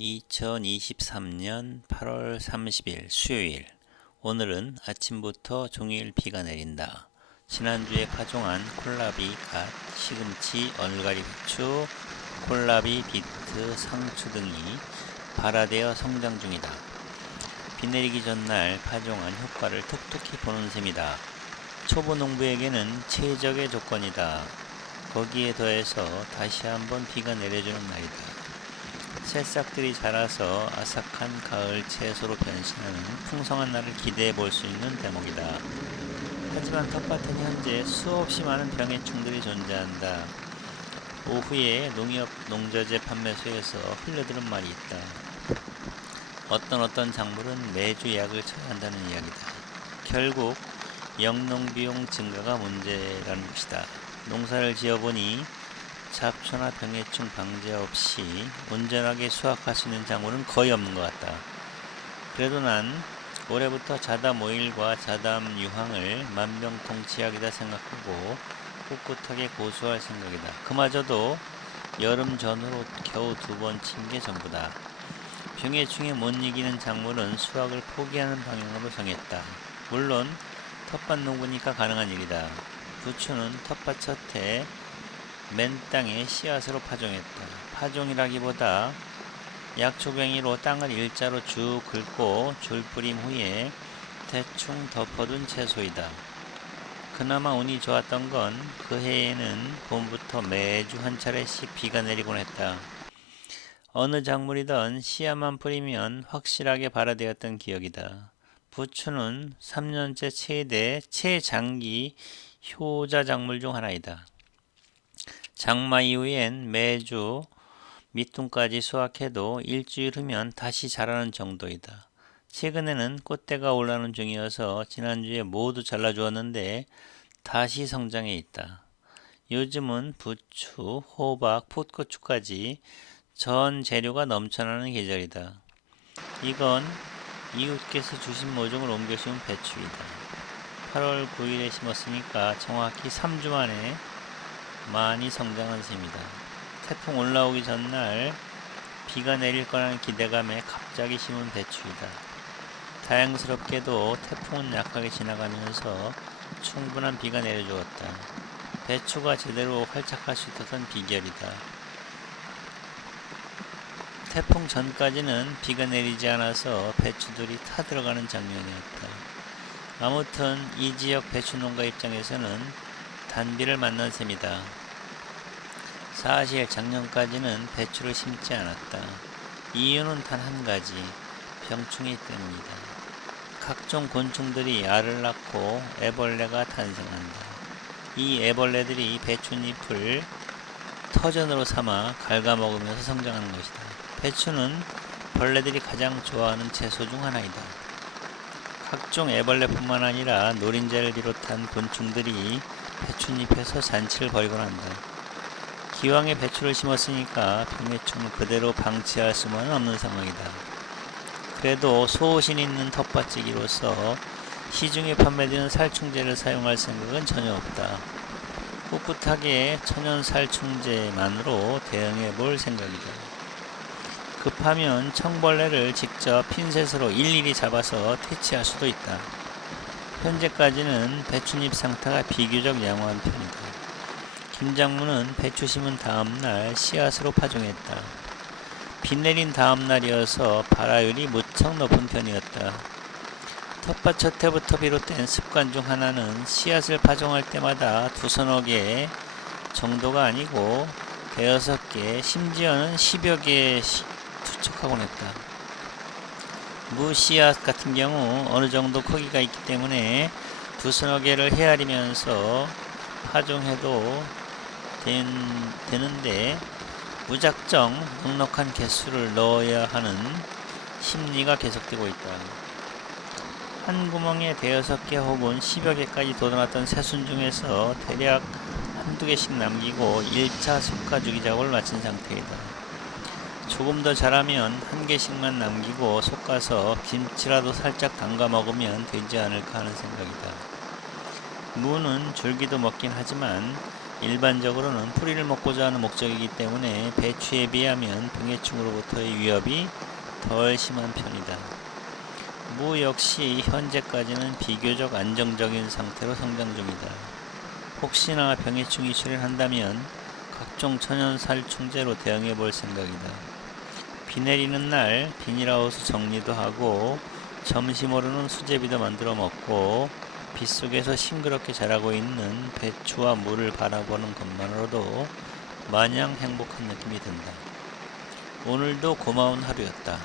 2023년 8월 30일 수요일. 오늘은 아침부터 종일 비가 내린다. 지난주에 파종한 콜라비, 갓, 시금치, 얼갈이 배추, 콜라비, 비트, 상추 등이 발화되어 성장 중이다. 비 내리기 전날 파종한 효과를 톡톡히 보는 셈이다. 초보 농부에게는 최적의 조건이다. 거기에 더해서 다시 한번 비가 내려주는 날이다. 새싹들이 자라서 아삭한 가을 채소로 변신하는 풍성한 날을 기대해 볼 수 있는 대목이다. 하지만 텃밭은 현재 수없이 많은 병해충들이 존재한다. 오후에 농협 농자재 판매소에서 흘려들은 말이 있다. 어떤 작물은 매주 약을 쳐야 한다는 이야기다. 결국 영농비용 증가가 문제라는 것이다. 농사를 지어보니 잡초나 병해충 방제 없이 온전하게 수확할 수 있는 작물은 거의 없는 것 같다. 그래도 난 올해부터 자담 오일과 자담 유황을 만병통치약이다 생각하고 꿋꿋하게 고수할 생각이다. 그마저도 여름 전후로 겨우 2번 친 게 전부다. 병해충에 못 이기는 작물은 수확을 포기하는 방향으로 정했다. 물론 텃밭 농부니까 가능한 일이다. 부추는 텃밭 첫해 맨 땅에 씨앗으로 파종했다. 파종이라기보다 약초갱이로 땅을 일자로 쭉 긁고 줄뿌림 후에 대충 덮어둔 채소이다. 그나마 운이 좋았던 건 그 해에는 봄부터 매주 한 차례씩 비가 내리곤 했다. 어느 작물이든 씨앗만 뿌리면 확실하게 발화되었던 기억이다. 부추는 3년째 최대 최장기 효자 작물 중 하나이다. 장마 이후엔 매주 밑둥까지 수확해도 일주일 후면 다시 자라는 정도이다. 최근에는 꽃대가 올라오는 중이어서 지난주에 모두 잘라주었는데 다시 성장해 있다. 요즘은 부추, 호박, 풋고추까지 전 재료가 넘쳐나는 계절이다. 이건 이웃께서 주신 모종을 옮겨 심은 배추이다. 8월 9일에 심었으니까 정확히 3주 만에 많이 성장한 셈이다. 태풍 올라오기 전날 비가 내릴 거라는 기대감에 갑자기 심은 배추이다. 다행스럽게도 태풍은 약하게 지나가면서 충분한 비가 내려주었다. 배추가 제대로 활착할 수 있었던 비결이다. 태풍 전까지는 비가 내리지 않아서 배추들이 타들어가는 장면이었다. 아무튼 이 지역 배추 농가 입장에서는 단비를 만난 셈이다. 사실 작년까지는 배추를 심지 않았다. 이유는 단 한 가지, 병충해 때문이다. 각종 곤충들이 알을 낳고 애벌레가 탄생한다. 이 애벌레들이 배춧잎을 터전으로 삼아 갉아먹으면서 성장하는 것이다. 배추는 벌레들이 가장 좋아하는 채소 중 하나이다. 각종 애벌레뿐만 아니라 노린재를 비롯한 곤충들이 배춧잎에서 잔치를 벌이곤 한다. 기왕에 배추를 심었으니까 병해충을 그대로 방치할 수만은 없는 상황이다. 그래도 소신 있는 텃밭지기로서 시중에 판매되는 살충제를 사용할 생각은 전혀 없다. 꿋꿋하게 천연 살충제만으로 대응해 볼 생각이다. 급하면 청벌레를 직접 핀셋으로 일일이 잡아서 퇴치할 수도 있다. 현재까지는 배춧잎 상태가 비교적 양호한 편이다. 김장무는 배추 심은 다음날 씨앗으로 파종했다. 비 내린 다음날이어서 발화율이 무척 높은 편이었다. 텃밭 첫 해부터 비롯된 습관 중 하나는 씨앗을 파종할 때마다 2~3개 정도가 아니고 5~6개, 심지어는 10여 개 투척하곤 했다. 무 씨앗 같은 경우 어느 정도 크기가 있기 때문에 2~3개를 헤아리면서 파종해도 되는데 무작정 넉넉한 개수를 넣어야 하는 심리가 계속되고 있다. 한 구멍에 5~6개 혹은 10여 개까지 돋아났던 새순 중에서 대략 1~2개씩 남기고 1차 속가주기 작업을 마친 상태이다. 조금 더 자라면 1개씩만 남기고 솎아서 김치라도 살짝 담가 먹으면 되지 않을까 하는 생각이다. 무는 줄기도 먹긴 하지만 일반적으로는 풀이를 먹고자 하는 목적이기 때문에 배추에 비하면 병해충으로부터의 위협이 덜 심한 편이다. 무 역시 현재까지는 비교적 안정적인 상태로 성장 중이다. 혹시나 병해충이 출현한다면 각종 천연살충제로 대응해 볼 생각이다. 비 내리는 날 비닐하우스 정리도 하고 점심으로는 수제비도 만들어 먹고 빗속에서 싱그럽게 자라고 있는 배추와 무를 바라보는 것만으로도 마냥 행복한 느낌이 든다. 오늘도 고마운 하루였다.